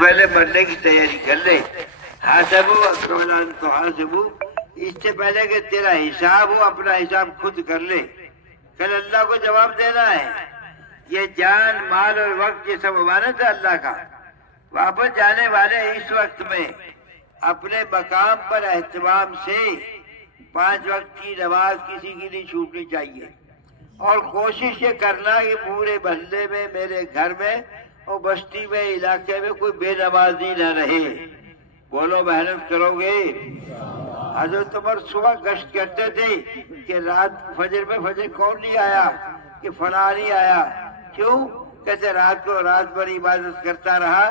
پہلے مرنے کی تیاری کر لے. حاسبو قبل ان تحاسبو، اس سے پہلے کہ تیرا حساب ہو اپنا حساب خود کر لے. کل اللہ کو جواب دینا ہے. یہ جان مال اور وقت یہ سب امانت ہے اللہ کا. واپس جانے والے اس وقت میں اپنے مقام پر اہتمام سے 5 وقت کی نماز کسی کی نہیں چھوٹنی چاہیے، اور کوشش یہ کرنا کہ پورے محلے میں، میرے گھر میں اور بستی میں، علاقے میں کوئی بے نمازی نہ رہے. بولو محنت کرو گے. حضرت عمر صبح گشت کرتے تھے کہ رات فجر میں فجر کون نہیں آیا، کہ فلاں نہیں آیا. کیوں؟ کہتے رات بھر عبادت کرتا رہا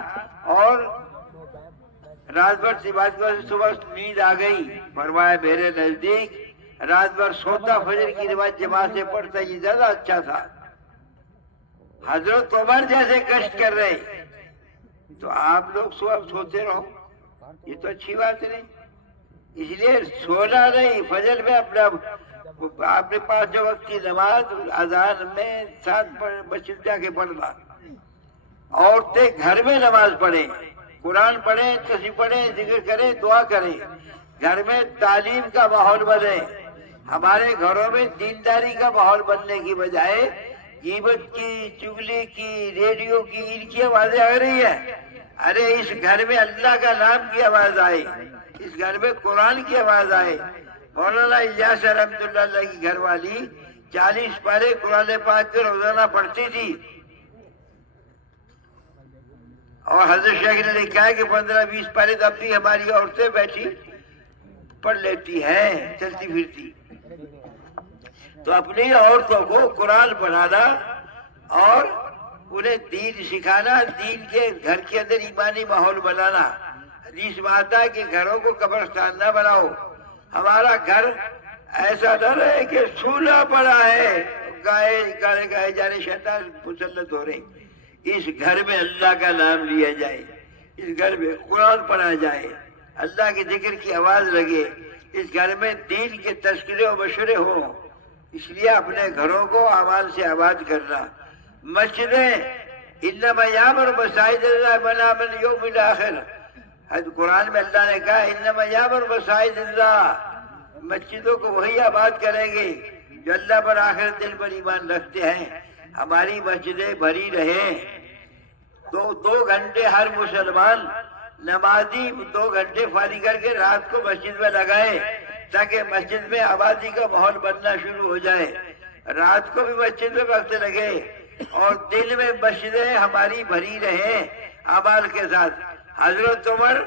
اور رات بھر عبادت کرتے صبح نیند آ گئی. فرمایا میرے نزدیک رات بھر سوتا فجر کی نماز جماعت سے پڑھتا یہ زیادہ اچھا تھا. حضرت عمر جیسے گشت کر رہے تو آپ لوگ صبح سوتے رہو، یہ تو اچھی بات نہیں. اس لیے سونا نہیں، فجر میں اپنا آپ نے 5 وقت کی نماز اذان میں 7 مسجد جا کے پڑھنا. عورتیں گھر میں نماز پڑھیں، قرآن پڑھیں، تسبیح پڑھیں، ذکر کریں، دعا کریں. گھر میں تعلیم کا ماحول بنے. ہمارے گھروں میں دینداری کا ماحول بننے کی بجائے غیبت کی، چگلی کی، ریڈیو کی، ان کی آوازیں آ رہی ہیں. ارے اس گھر میں اللہ کا نام کی آواز آئے، اس گھر میں قرآن کی آواز آئے. مولانا الیاس رحمۃ اللہ کی گھر والی 40 پارے قرآن پاک کے روزانہ پڑھتی تھی، اور حضرت شیخ نے لکھا ہے کہ 15-20 پارے اب بھی ہماری عورتیں بیٹھی پڑھ لیتی ہیں، چلتی پھرتی. تو اپنی عورتوں کو قرآن پڑھانا اور انہیں دین سکھانا، دین کے گھر کے اندر ایمانی ماحول بنانا. حدیث میں آتا ہے کہ گھروں کو قبرستان نہ بناؤ. ہمارا گھر ایسا نہ رہے کہ سونا پڑا ہے، گائے جانے شیطان مسلط ہو رہے. اس گھر میں اللہ کا نام لیا جائے، اس گھر میں قرآن پڑھا جائے، اللہ کے ذکر کی آواز لگے، اس گھر میں دین کے تذکرے و مشورے ہوں. اس لیے اپنے گھروں کو اعمال سے آباد کرنا. مسجدیں انما یامر مساجد اللہ من آمن یوم الآخر، قرآن میں اللہ نے کہا انما یامر مساجد اللہ، مسجدوں کو وہی آباد کریں گے جو اللہ پر آخرت دل پر ایمان رکھتے ہیں. ہماری مسجدیں بھری رہیں. 2 گھنٹے ہر مسلمان نمازی 2 گھنٹے فارغ کر کے رات کو مسجد میں لگائے تاکہ مسجد میں آبادی کا ماحول بننا شروع ہو جائے. رات کو بھی مسجد میں وقت لگے اور دن میں مسجدیں ہماری بھری رہیں اعمال کے ساتھ. حضرت عمر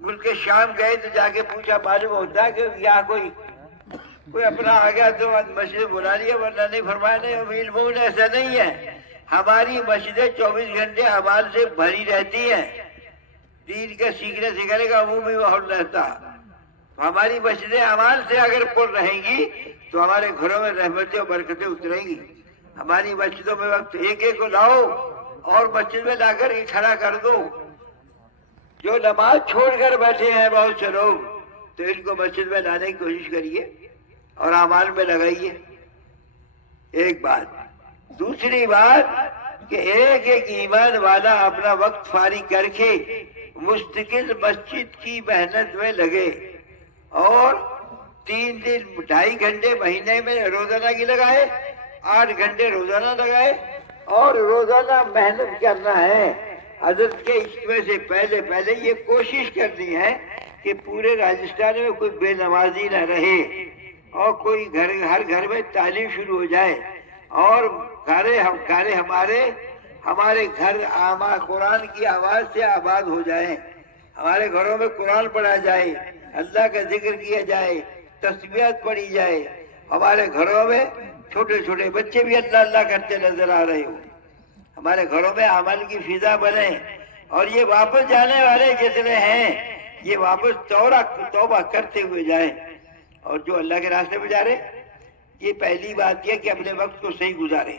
ملک شام گئے تو جا کے پوچھا، معلوم ہوتا ہے کہ یہاں کوئی اپنا آ گیا تو مسجد بلا لیا، ورنہ نہیں. فرمایا نہیں امیر مومن ایسا نہیں ہے، ہماری مسجدیں 24 گھنٹے اعمال سے بھری رہتی ہیں. دین کے سیکھنے سکھانے کا عمومی ماحول رہتا. ہماری مسجدیں اعمال سے اگر پر رہیں گی تو ہمارے گھروں میں رحمتیں اور برکتیں اتریں گی. ہماری مسجدوں میں وقت ایک کو لاؤ اور مسجد میں لا کر کے کھڑا کر دو. جو نماز چھوڑ کر بیٹھے ہیں بہت سے لوگ، تو ان کو مسجد میں لانے کی کوشش کریے اور اعمال میں لگائیے. ایک بات. دوسری بات کہ ایک ایمان والا اپنا وقت فارغ کر کے مستقل مسجد کی محنت میں لگے اور 3 دن 2.5 گھنٹے مہینے میں روزانہ کی لگائے، 8 گھنٹے روزانہ لگائے اور روزانہ محنت کرنا ہے. حضرت کے اجتماع سے پہلے یہ کوشش کرنی ہے کہ پورے راجستھان میں کوئی بے نمازی نہ رہے اور کوئی ہر گھر میں تعلیم شروع ہو جائے اور ہمارے گھر قرآن کی آواز سے آباد ہو جائیں. ہمارے گھروں میں قرآن پڑھا جائے، اللہ کا ذکر کیا جائے، تسبیحات پڑھی جائے. ہمارے گھروں میں چھوٹے چھوٹے بچے بھی اللہ اللہ کرتے نظر آ رہے ہوں. ہمارے گھروں میں عمل کی فضا بنے اور یہ واپس جانے والے جتنے ہیں یہ واپس توبہ کرتے ہوئے جائیں. اور جو اللہ کے راستے میں جا رہے، یہ پہلی بات یہ کہ اپنے وقت کو صحیح گزارے.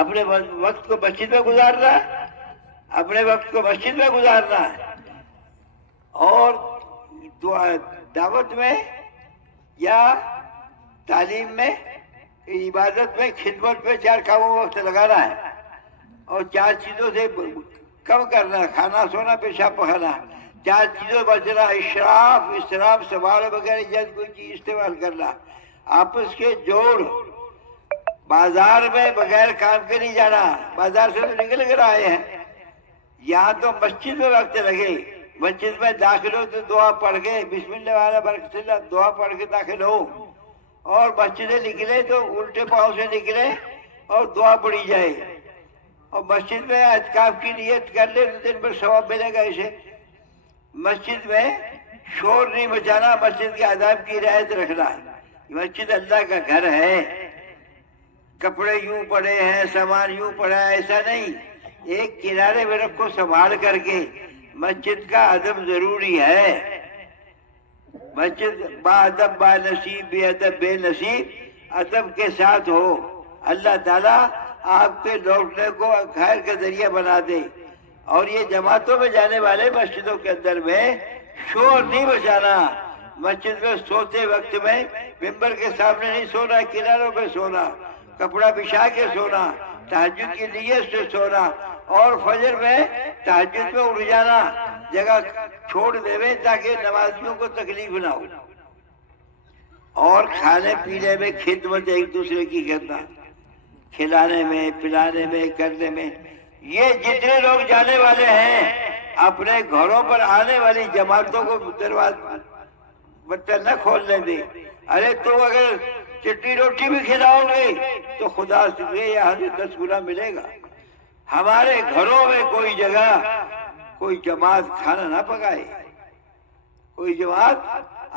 اپنے وقت کو مسجد میں گزارنا، اپنے وقت کو مسجد میں گزارنا اور دعوت میں یا تعلیم میں، عبادت میں، خدمت میں 4 کاموں میں وقت لگانا ہے. اور 4 چیزوں سے کم کرنا، کھانا سونا پیشاب پخانا، 4 چیزوں بچنا، اسراف سوال وغیرہ جب کوئی چیز استعمال کرنا، آپس کے جوڑ، بازار میں بغیر کام کے نہیں جانا، بازار سے تو نکل کر آئے ہیں، یہاں تو مسجد میں وقت لگے، مسجد میں داخل ہو تو دعا پڑھ کے بسم اللہ والا برکت اللہ دعا پڑھ کے داخل ہو، اور مسجد سے نکلے تو الٹے پاؤں سے نکلے اور دعا پڑھی جائے، اور مسجد میں اعتکاف کی نیت کر لے تو دن بھر ثواب ملے گا اسے۔ مسجد میں شور نہیں مچانا، مسجد کے آداب کی رعایت رکھنا، مسجد اللہ کا گھر ہے، کپڑے یوں پڑے ہیں سامان یوں پڑا ہے ایسا نہیں، ایک کنارے میں رکھو سنبھال کر کے، مسجد کا ادب ضروری ہے، مسجد با ادب با نصیب بے ادب بے نصیب ادب کے ساتھ ہو، اللہ تعالیٰ آپ کے لوٹنے کو خیر کا ذریعہ بنا دے۔ اور یہ جماعتوں میں جانے والے مسجدوں کے اندر میں شور نہیں بچانا، مسجد میں سوتے وقت میں ممبر کے سامنے نہیں سونا، کناروں پہ سونا، کپڑا بچھا کے سونا، تہجد کی نیت سے سونا، اور فجر میں تہجد میں اٹھ جانا، جگہ چھوڑ دے تاکہ نمازیوں کو تکلیف نہ ہو، اور کھانے پینے میں خدمت ایک دوسرے کی کرنا، کھلانے میں پلانے میں کرنے میں۔ یہ جتنے لوگ جانے والے ہیں اپنے گھروں پر آنے والی جماعتوں کو دروازہ بتر نہ کھولنے دے، ارے تم اگر چٹنی روٹی بھی کھلاؤ گے تو خدا سے یہاں سے 10 گنا ملے گا۔ ہمارے گھروں میں کوئی جگہ کوئی جماعت کھانا نہ پکائے، کوئی جماعت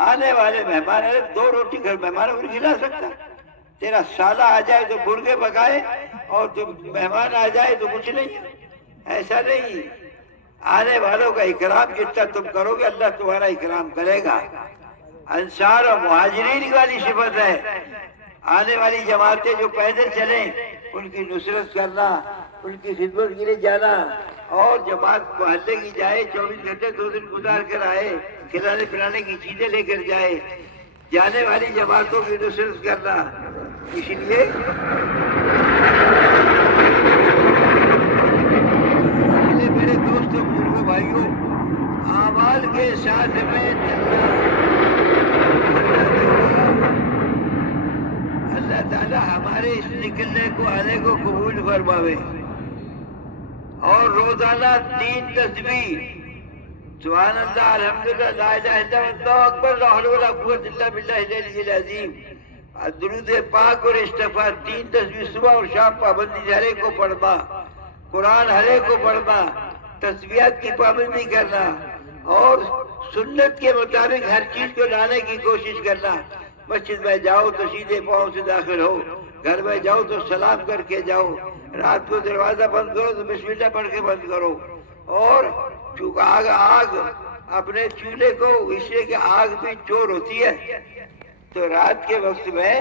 آنے والے مہمان، 2 روٹی گھر مہمانوں کو کھلا سکتا، تیرا سالہ آ جائے تو مرغے پکائے اور تم مہمان آ جائے تو کچھ نہیں، ایسا نہیں۔ آنے والوں کا اکرام جتنا تم کرو گے اللہ تمہارا اکرام کرے گا۔ انصار اور مہاجرین والی صفت ہے، آنے والی جماعتیں جو پیدل چلیں ان کی نصرت کرنا، ان کی خدمت کے لیے جانا، اور جماعت محلے کی جائے 24 گھنٹے 2 دن گزار کر آئے، کھلانے پلانے کی چیزیں لے کر جائے، جانے والی جماعتوں کی نصرت کرنا۔ اس لیے میرے دوستوں بزرگوں بھائیوں، اعمال کے ساتھ میں اللہ تعالیٰ ہمارے اس نکلنے کو آنے کو قبول فرماوے، اور روزانہ 3 تسبیح سبحان اللہ الحمدللہ لا الہ الا اللہ اکبر لا حول ولا قوت الا باللہ العلی العظیم، درود پاک اور استغفار 3 تسبیح صبح اور شام پابندی ہر ایک کو پڑھنا، قرآن ہر ایک کو پڑھنا، تسبیحات کی پابندی کرنا، اور سنت کے مطابق ہر چیز کو لانے کی کوشش کرنا۔ مسجد میں جاؤ تو سیدھے پاؤں سے داخل ہو، گھر میں جاؤ تو سلام کر کے جاؤ، رات کو دروازہ بند کرو تو بسم اللہ پڑھ کے بند کرو، اور آگ اپنے چولہے کو، اس لیے کہ آگ بھی چور ہوتی ہے، تو رات کے وقت میں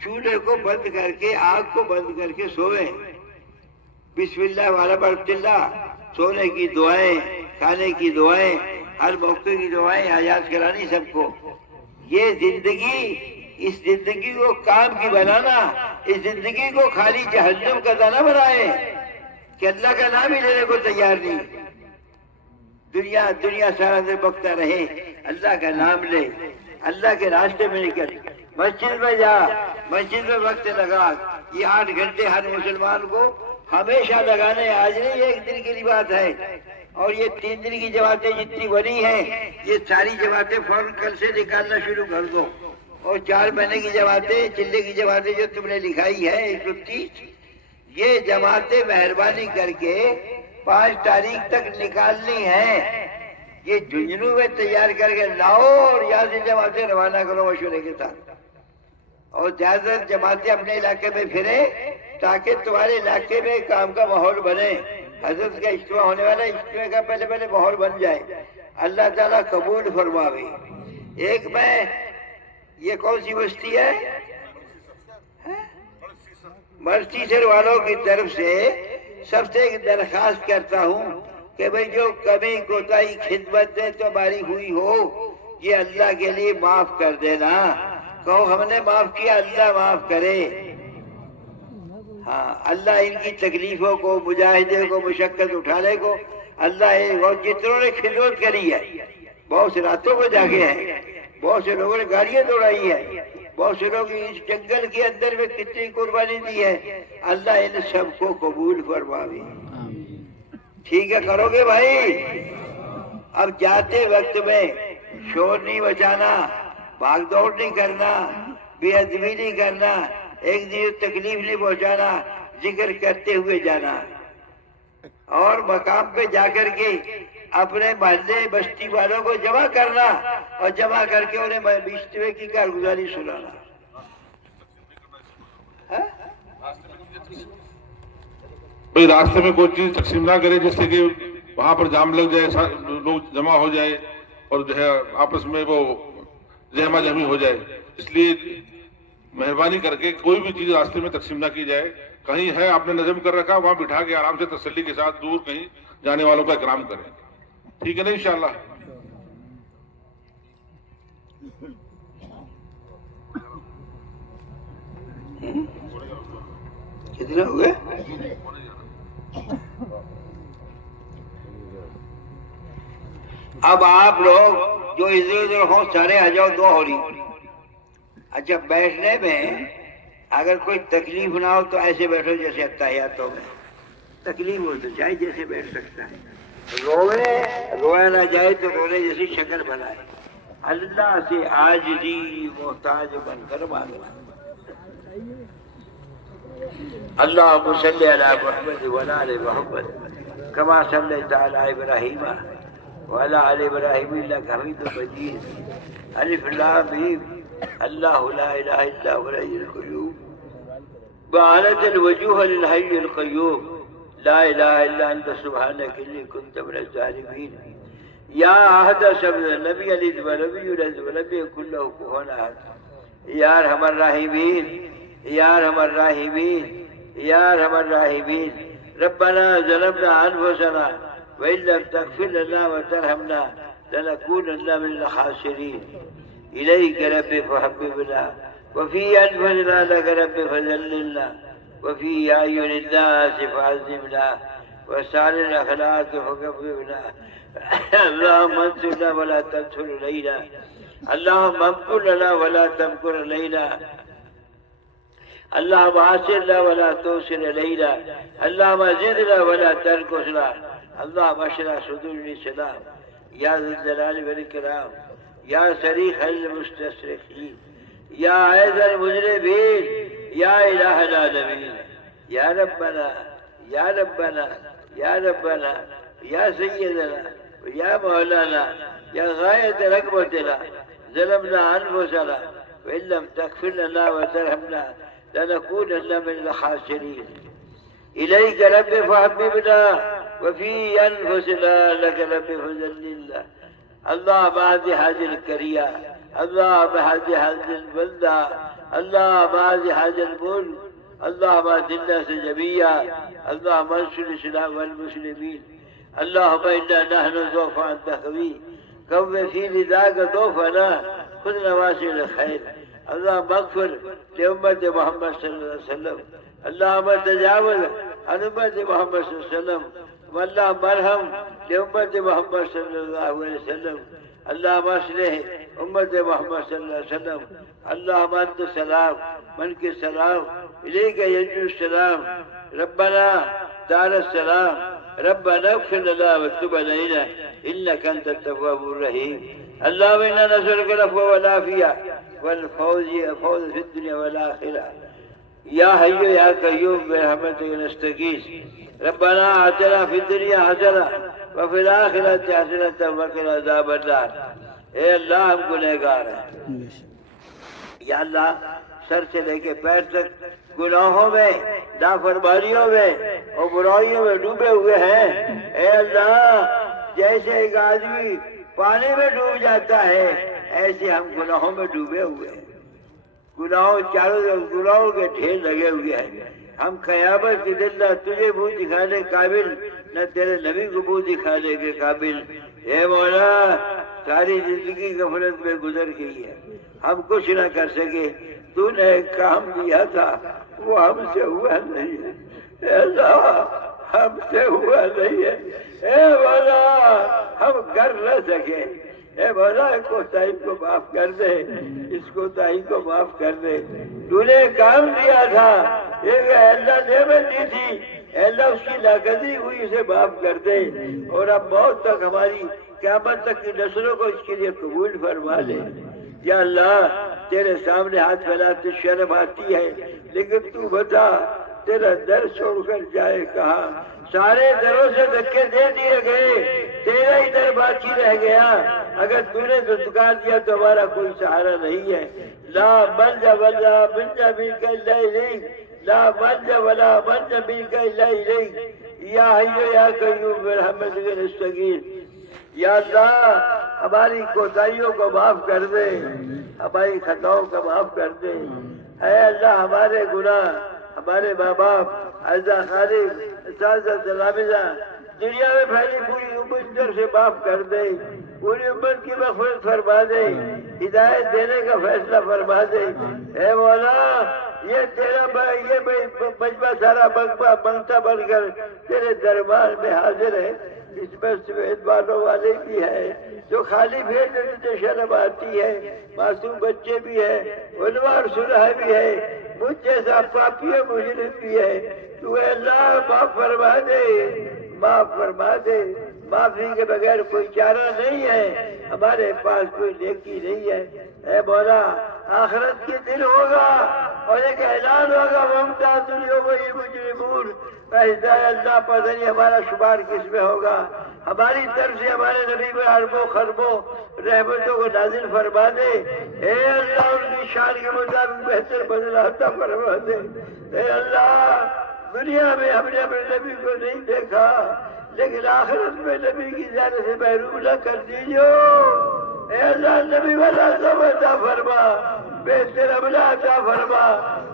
چولہے کو بند کر کے آگ کو بند کر کے سوئیں، بسم اللہ والا برکت اللہ، سونے کی دعائیں، کھانے کی دعائیں، ہر موقع کی دعائیں یاد کرانی سب کو۔ یہ زندگی، اس زندگی کو کام کی بنانا، اس زندگی کو خالی جہنم کا دانہ بنائے کہ اللہ کا نام ہی لینے کو تیار نہیں، دنیا سارا دن بکتا رہے، اللہ کا نام لے، اللہ کے راستے میں نکل، مسجد میں جا، مسجد میں وقت لگا۔ یہ 8 گھنٹے ہر مسلمان کو ہمیشہ لگانے، آج نہیں 1 دن کی بات ہے، اور یہ 3 دن کی جماعتیں جتنی بنی ہیں یہ ساری جماعتیں فوراً کل سے نکالنا شروع کر دو، اور 4 مہینے کی جماعتیں، چلے کی جماعتیں جو تم نے لکھائی ہے 130، یہ جماعتیں مہربانی کر کے 5 تاریخ تک نکالنی ہیں، یہ جھنجھنوں میں تیار کر کے لاؤ، اور یہاں سے جماعتیں روانہ کرو مشورے کے ساتھ، اور زیادہ جماعتیں اپنے علاقے میں پھریں تاکہ تمہارے علاقے میں کام کا ماحول بنے، حضرت کا اجتماع ہونے والا اجتماع کا پہلے ماحول بن جائے، اللہ تعالیٰ قبول فرماوے۔ ایک میں، یہ کون سی بستی ہے؟ مرسی سر والوں کی طرف سے سب سے ایک درخواست کرتا ہوں کہ بھئی جو کمی کوتاہی خدمت میں تمہاری ہوئی ہو یہ اللہ کے لیے معاف کر دینا، کہو ہم نے معاف کیا، اللہ معاف کرے۔ ہاں اللہ ان کی تکلیفوں کو، مجاہدے کو، مشقت اٹھانے کو اللہ اور جتنوں نے خدمت کری ہے، بہت سے راتوں کو جاگے ہیں، بہت سے لوگوں نے گاڑیاں دوڑائی ہیں، بہت سے لوگ اس جنگل کے اندر میں کتنی قربانی دی ہے، اللہ ان سب کو قبول فرماوے۔ ٹھیک ہے، کرو گے بھائی؟ اب جاتے وقت میں شور نہیں مچانا، بھاگ دوڑ نہیں کرنا، بے ادبی نہیں کرنا، ایک دوسرے کو تکلیف نہیں پہنچانا، ذکر کرتے ہوئے جانا، اور مقام پہ جا کر کے اپنے محلے بستی والوں کو جمع کرنا، اور جمع کر کے انہیں اجتماع کی کارگزاری سنانا۔ بھئی راستے میں کوئی چیز تقسیم نہ کرے جس سے کہ وہاں پر جام لگ جائے، لوگ جمع ہو جائے اور جو ہے آپس میں وہ زہمہ جہمی ہو جائے، اس لیے مہربانی کر کے کوئی بھی چیز راستے میں تقسیم نہ کی جائے۔ کہیں ہے آپ نے نظم کر رکھا، وہاں بٹھا کے آرام سے تسلی کے ساتھ دور کہیں جانے والوں کا اکرام کریں، ٹھیک ہے نا انشاءاللہ؟ کتنے ہوئے؟ اب آپ لوگ جو ادھر ادھر ہوں سارے آ جاؤ، دو ہو رہی۔ اچھا، بیٹھنے میں اگر کوئی تکلیف نہ ہو تو ایسے بیٹھو جیسے اتحیاتوں میں، تکلیف ہو تو چاہے جیسے بیٹھ سکتا ہے، رویا نہ جائے تو رونے جیسی شکل بنائے، اللہ سے عاجزی محتاج بن کر مانگنا۔ اللہم صلی علی محمد وعلی آل محمد کما صلیت علی ابراہیم وعلی آل ابراہیم انک حمید مجید۔ الف لام میم، اللہ لا الہ الا هو الحی القیوم وعنت الوجوہ للحی القیوم لا الہ الا انت سبحانک انی کنت من الظالمین۔ یا احد صبر نبی علی ونبی العز ونبی کلہ کفوا احد۔ یا ارحم الراحمین، یا ارحم الراحمین، یا ارحم الراحمین۔ ربنا ظلمنا انفسنا وان لم تغفر لنا وترحمنا لنكونن من الخاسرین۔ الیک رب فحببنا وفی انفسنا لک رب فذللنا وفی اعین الناس فعظمنا وسائر الاخلاق فكفرنا۔ اللهم انصرنا ولا تنصر علينا، اللهم امكر لنا ولا تمكر علينا، اللهم آسرنا ولا توسر علينا، اللهم زدنا ولا تنقصنا، اللهم اشرح صدورنا سلام یا ذا الجلال والإکرام، یا صریح المستصرخین، یا عز المذنبین، یا الہ العالمین۔ یا ربنا یا ربنا یا ربنا یا سیدنا یا مولانا یا غایت رغبتنا ظلمنا انفسنا وان لم تغفر لنا وترحمنا لنكونن من الخاسرین۔ الیک رب فحببنا وفی انفسنا لک رب فذللنا۔ اللهم اهد هذه القرية، اللهم اهد هذه البلدة، اللهم اهد هذا الملك، اللهم اهد الناس جميعا، اللهم انصر الاسلام والمسلمين، اللهم انا نحن ضعف انت قوي، قو في رداك ضعفنا، خذ نواسي الخير، اللهم اغفر لأمة محمد صلى الله عليه وسلم، اللهم تجاوز عن أمة محمد صلى الله عليه وسلم، اللهم ارحم لأمة محمد صلى الله عليه وسلم، اللهم اصلح أمة محمد صلى الله عليه وسلم، اللهم أنت السلام منك السلام إليك يرجع السلام، ربنا دار السلام، ربنا اغفر لنا وتب علينا إنك أنت التواب الرحيم۔ اللهم إنا نسألك العفو والعافية والفوز في الدنيا والآخرة، يا حي يا قيوم برحمتك نستغيث، ربنا آتنا في الدنيا حسنة وفي الآخرة حسنة وقنا عذاب النار۔ اے اللہ ہم گنہگار ہیں، یا اللہ سر سے لے کے پیر تک گناہوں میں، نافرمانیوں میں اور برائیوں میں ڈوبے ہوئے ہیں۔ اے اللہ جیسے ایک آدمی پانی میں ڈوب جاتا ہے ایسے ہم گناہوں میں ڈوبے ہوئے ہیں، گناہوں چاروں طرف گناہوں کے ڈھیر لگے ہوئے ہیں۔ ہم قیامت کے دن نہ تجھے منہ دکھانے قابل نہ تیرے نبی کو منہ دکھانے کے قابل۔ اے مولا ساری زندگی غفلت میں گزر گئی ہے، ہم کچھ نہ کر سکے، تو نے ایک کام دیا تھا وہ ہم سے ہوا نہیں ہے، اے اللہ ہم سے ہوا نہیں ہے، اے مولا ہم کر نہ سکے، اے مولا کوتاہی کو معاف کر دے، اس کوتاہی کو معاف کر دے۔ تو نے کام دیا تھا، اے اللہ نعمت دی تھی، اے اللہ اس کی ناقدری ہوئی اسے معاف کر دے، اور اب موت تک ہماری قیامت تک کی نسلوں کو اس کے لیے قبول فرما لے۔ یا اللہ تیرے سامنے ہاتھ پھیلاتے شرم آتی ہے، لیکن تو بتا تیرا در چھوڑ کر جائے کہاں؟ سارے دروں سے دھکے دے دیے گئے، تیرا ہی در باقی رہ گیا، اگر تو نے دستکار دیا تو ہمارا کوئی سہارا نہیں ہے۔ لا ملجا ولا منجا منک الا الیک، لا ملجا ولا منجا منک الا الیک، یا حی یا قیوم برحمتک نستغیث۔ یا اللہ ہماری کوتاہیوں کو معاف کر دے، ہماری خطاؤں کو معاف کر دے، اے اللہ ہمارے گناہ، ہمارے ماں باپ، اعزا خالق، اساتذہ تلامذہ، دنیا میں پھیلی پوری امت در سے معاف کر دے، پوری امت کی مغفرت فرما دے، ہدایت دینے کا فیصلہ فرما دے۔ اے مولا یہ تیرا یہ مجمع سارا مغفرہ منگتا بن کر تیرے دربار میں حاضر ہے، اس میں سفید بالوں والے بھی ہے، جو خالی بھیڑ سے شرم آتی ہے، معصوم بچے بھی ہیں، علماء سلح بھی ہے، مجھ جیسا پاپی مجرم بھی ہے، تو اے اللہ معاف فرما دے، معاف فرما دے۔ معافی کے بغیر کوئی چارہ نہیں ہے، ہمارے پاس کوئی نیکی نہیں ہے۔ اے مولا آخرت کے دن ہوگا اور ایک اعلان ہوگا وامتازوا الیوم المجرمون، اے اللہ پتہ نہیں ہمارا شمار کس میں ہوگا، ہماری طرف سے ہمارے نبی پر اربوں خربوں رحمتوں کو نازل فرما دے، اے اللہ ان کی شان کے مطابق بہتر بدلہ عطا فرما دے۔ اے اللہ دنیا میں ہم نے اپنے نبی کو نہیں دیکھا، لیکن آخرت میں نبی کی زیادہ سے محروم نہ کر دیجو۔ اے اللہ نبی والا غم عطا فرما، بہتر عملہ عطا فرما،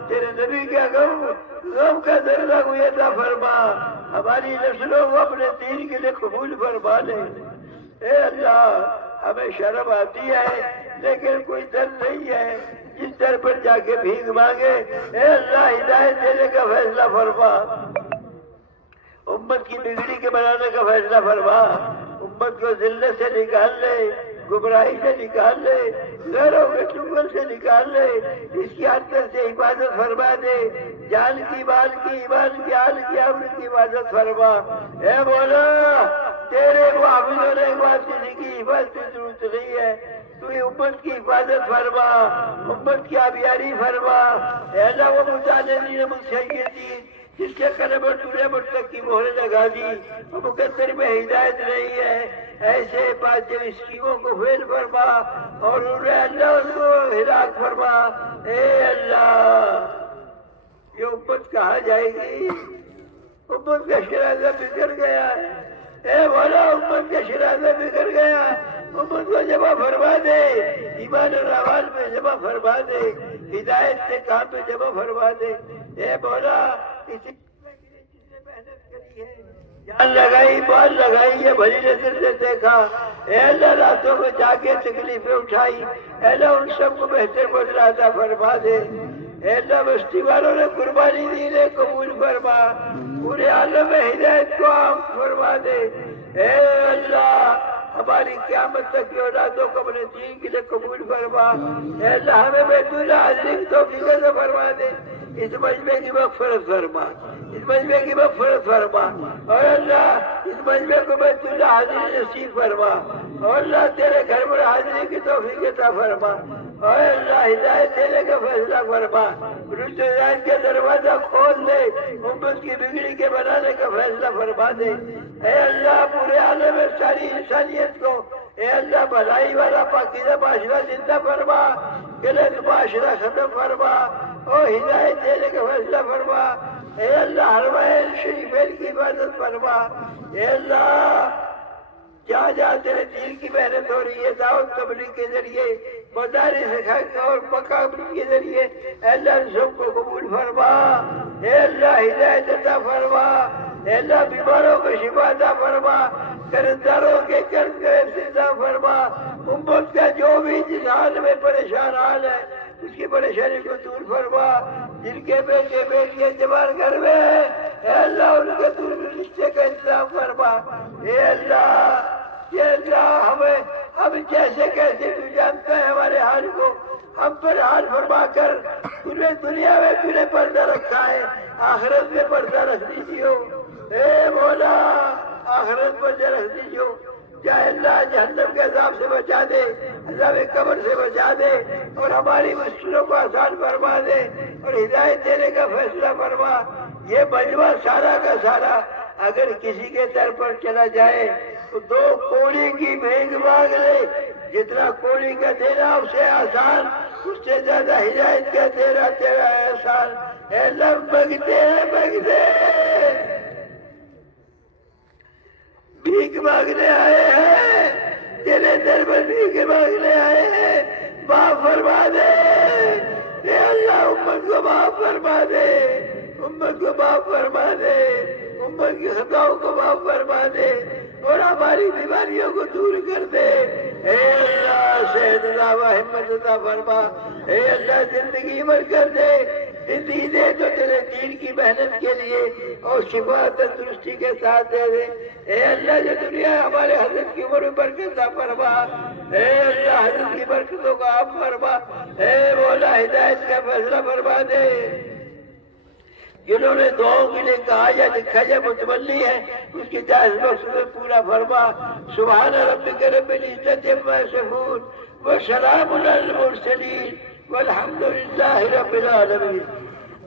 تیرے نبی کے غم کا درجہ کوئی عطا فرما، ہماری نسلوں کو اپنے دین کے لیے قبول فرما لے۔ اے اللہ ہمیں شرم آتی ہے لیکن کوئی در نہیں ہے جس در پر جا کے بھیک مانگے۔ اے اللہ ہدایت دینے کا فیصلہ فرما، امت کی بگڑی کے بنانے کا فیصلہ فرما، امت کو ذلت سے نکال لے، گمراہی سے نکال لے، غیروں کے چنگل سے نکال لے، اس کی عدت سے حفاظت فرما دے، جان کی مال کی ایمان کی حال کی عمر کی حفاظت فرما۔ اے مولا تیرے محافظوں نے بات کی حفاظت کی ضرورت نہیں ہے، تو یہ امت کی حفاظت فرما، امت کی آبیاری فرما۔ اے اللہ وہ مجاہدین مسیحیین جس کے قلم پر تو نے مرتق کی مہر لگا دی، وہ مقدر میں ہدایت نہیں ہے، ایسے باطل اسکیموں کو فیل فرما اور انہیں اللہ ان کو ہلاک فرما۔ اے اللہ یہ امت کہاں جائے گی؟ امت کا شرازہ بگڑ گیا ہے، اے مولا امت کا شرازہ بگڑ گیا، امت کو جمع فرما دے، ایمان اور اعمال میں جمع فرما دے، ہدایت سے کام میں جمع فرما دے۔ اے مولا اسی جس نے محنت کری ہے، جان لگائی بال لگائی ہے، بھلی نظر سے دیکھا، اے اللہ راتوں میں جا کے تکلیفیں اٹھائی، اے اللہ ان سب کو بہتر بدلہ عطا فرما دے۔ اے اللہ بستی والوں نے قربانی دی نے قبول فرما، پورے عالم میں ہدایت کو عام فرما دے۔ اے اللہ ہماری قیامت تک کی اولادوں کو اپنے دین کے لیے قبول فرما۔ اے اللہ ہمیں بیت اللہ حاضری کی توفیق عطا فرما دے، اس مجمع کی مغفرت فرما، اس مجمع کی مغفرت فرما، اور اللہ اس مجمع کو بیت اللہ حاضری نصیب فرما، اور اللہ تیرے گھر پر حاضری کی توفیق عطا فرما، اور اللہ ہدایت دینے کا فیصلہ فرما، رشد ہدایت کے دروازہ کھول دے، امت کی بگڑی کے بنانے کا فیصلہ فرما دے۔ اے اللہ پورے عالم میں ساری انسانیت کو اے اللہ بھلائی والا پاکیزہ معاشرہ زندہ فرما، غلط معاشرہ ختم فرما، اور ہدایت دینے کا فیصلہ فرما۔ اے اللہ حرمین شریفین کی حفاظت فرما۔ اے اللہ جہاں جہاں تیرے دین کی محنت ہو رہی ہے، دعوت تبلیغ کے ذریعے، مدارس اور مقابل کے ذریعے، اے اللہ ان سب کو قبول فرما۔ اے اللہ ہدایت عطا فرما، اے اللہ بیماروں کو شفا عطا فرما، قرضداروں کے قرض کا افتتاح فرما، امت کا جو بھی جس حال میں پریشان حال ہے اس کی پریشانی کو دور فرما۔ جن کے بیٹے بیٹیاں جوان گھر میں ہیں، اے اللہ ان کے دور رشتے کا انتظام فرما۔ اے اللہ ہم جیسے کیسے تو جانتا ہے ہمارے حال کو، ہم پر حال فرما کر تمہیں دنیا میں تمہیں پردہ رکھا ہے، آخرت میں پردہ رکھ دیجیو۔ اے مولا آخرت پر رکھ دیجیو، چاہے اللہ جہنم کے عذاب سے بچا دے، عذاب قبر سے بچا دے، اور ہماری مشکلوں کو آسان فرما دے اور ہدایت دینے کا فیصلہ فرما۔ یہ مجمع سارا کا سارا اگر کسی کے در پر چلا جائے تو 2 کوڑی کی بھیک مانگ لے، جتنا کوڑی کا دینا اس سے آسان، اس سے زیادہ ہدایت کا دینا تیرا احسان۔ اے اللہ مانگتے ہیں بھیک مانگنے آئے ہیں، تیرے در پر بھیک مانگنے آئے ہیں، معاف فرما دے۔ اے اللہ امت کو معاف فرما دے، امت کو معاف فرما دے، امت کی خطاؤں کو معاف فرما دے اور ہماری بیماریوں کو دور کر دے۔ اے اللہ صحت عطا و ہمت عطا فرما۔ اے اللہ زندگی برکت دے، زندگی دے تو تیرے دین کی محنت کے لیے اور شفا تندرستی کے ساتھ دے دے۔ اے اللہ جو دنیا ہمارے حضرت کی عمر میں برکت عطا فرما۔ اے اللہ حضرت کی برکتوں کا آپ فرما۔ اے مولا ہدایت کا فیصلہ فرما دے۔ جنہوں نے دعاؤں کے لیے کہا یا لکھا یا متولی ہے اس کی جائز مقصد پورا فرما۔ سبحان ربک رب العزت عما یصفون وسلام علی المرسلین والحمد للہ رب العالمین۔